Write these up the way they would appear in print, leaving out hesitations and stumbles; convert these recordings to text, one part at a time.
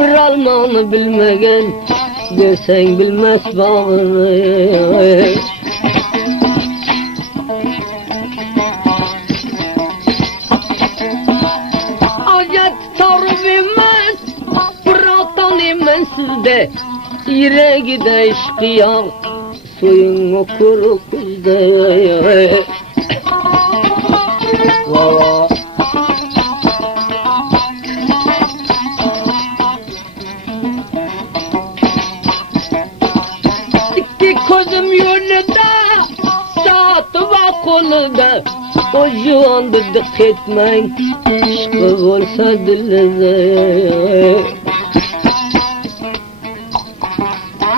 bir almanı bilmegen Dersen bilmez bağını Acet tarif emez Bıraktan emez sizde Yüreği de işkiyar Suyun okuruk bizde Valla İki gözüm yönünde Saati ve kolunda O juan dıdık etmeyin İşkı olsa dilinde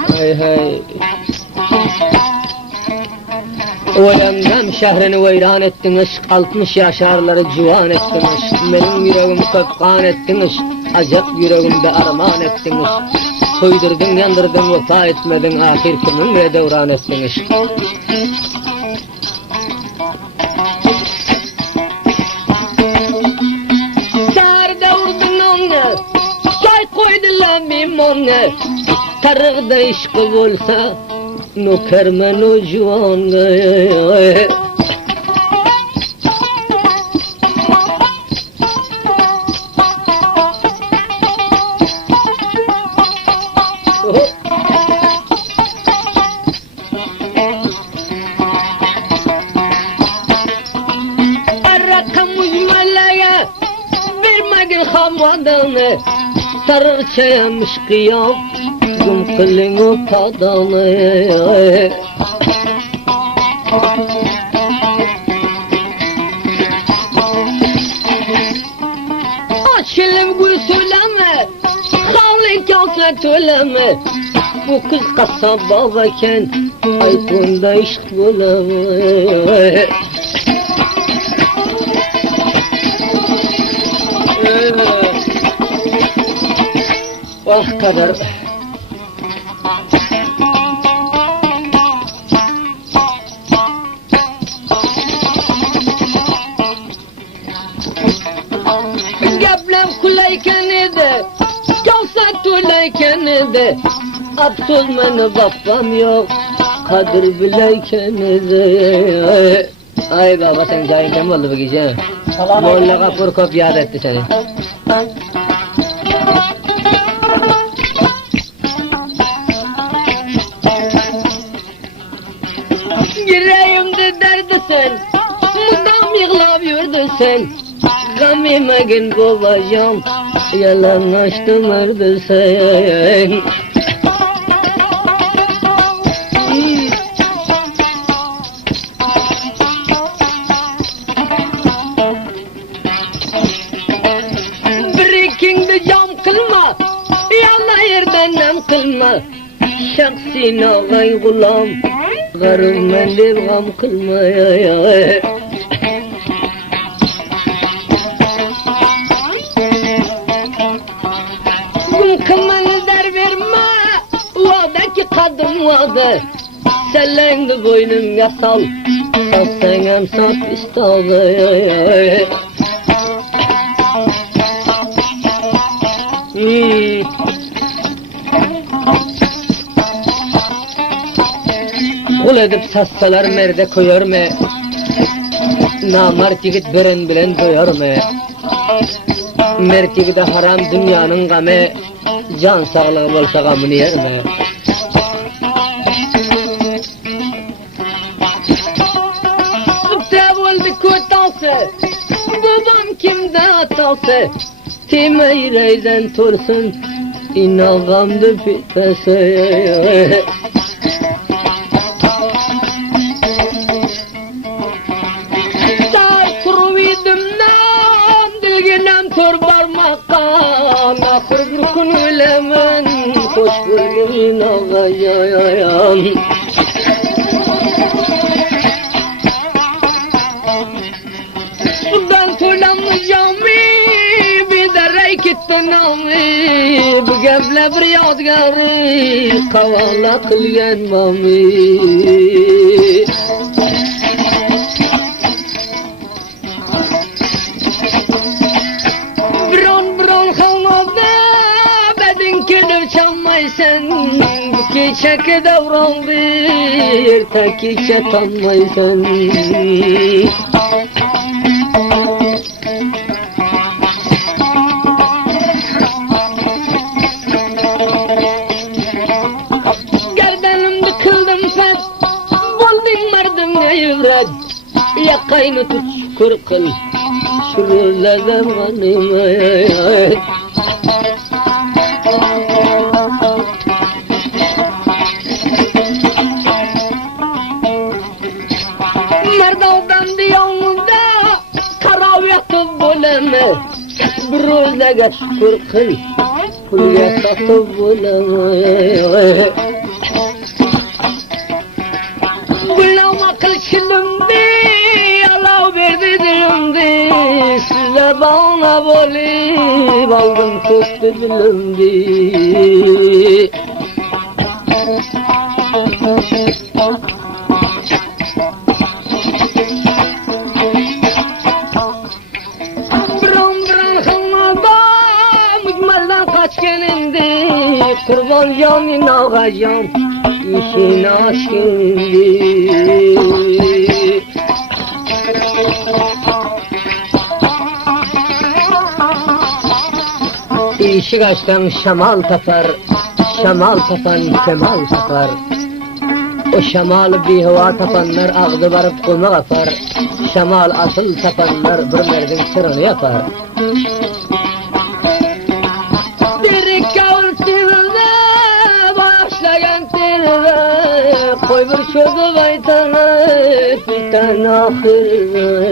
Hay hay Oyandan şehrini veyran ettiniz 60 yaşarları civan ettiniz Benim yüreğimi köpkan ettiniz Acap yüreğimde arman ettiniz Soydurdun yandırdın vefa etmedin Ahir kiminle devran ettiniz Serde vurdun onu Say koydular mimonu Tarıkda işkı olsa Nukermen o juan Arrakam mujmalaya Vermegin hamadını Tarıkçayamış kıyam Güm kılın o padanı Açılım gül söyleme Halin kâse söyleme Bu kız kasaba vaken Aykunda işk bulame Ah kadar Gablem kulayken ede Kavsa tulayken ede Abdul meni babam yok Kadir bileyken ede Ay baba sen cahilden mi oldu bu gece? Molla kapur kop yad etti seni Yüreğimde derdi sen Mudam yığlap yurdu sen Gam yemegin kovacağım Yalan açtım ardı sen Bir ikindi cam kılma Yana yerden nem kılma Şaksine ağay gulam Garım men deb gam kılma Kımını der verme Vada ki kadın vada Sellendi boynunga sal Salsan hem sat istadı Kul edip sassalar merde koyar mı? Namart yigit birin bilen doyar mı? Mert yigide haram dünyanın gamı Can sağlığı olsa gamını yer mi? Sıpta oldu kötası Babam kimde atası Time yüreğden tursun İnağamdı bitmesi Say kuruvidimden Dilginem tör barmaktan Ahır bir gün ölemen Hoş bir gün ağayayan Sudan söylenmeyeceğim Bir de reykitten ami Bu gevle bir yadgarı Kavala kılgen mami Teke davran bir, teki çatanmaysan. Gerdanımda kıldım sen, buldun mardım ne yıvrat. Yakayını tut şükür kıl, şürürle zamanıma. Merdavdan diyonda karavyatıp buleme. Bir özlege şükür kıl, pulya satıp buleme. Bulama kılçılımdı, Allah verdi dilimdi. Size bana bolip aldım köstü dilimdi. Kurban canın ağacan, işin aşkındı. İşik açtan şamal tapar, şamal tapan kemal tapar. O şamalı bir hava tapanlar ağdı varıp kuma kapar. Şamal asıl tapanlar bir merdin sırrını yapar. Koy bir çocuğu baytana, bir tane ahır.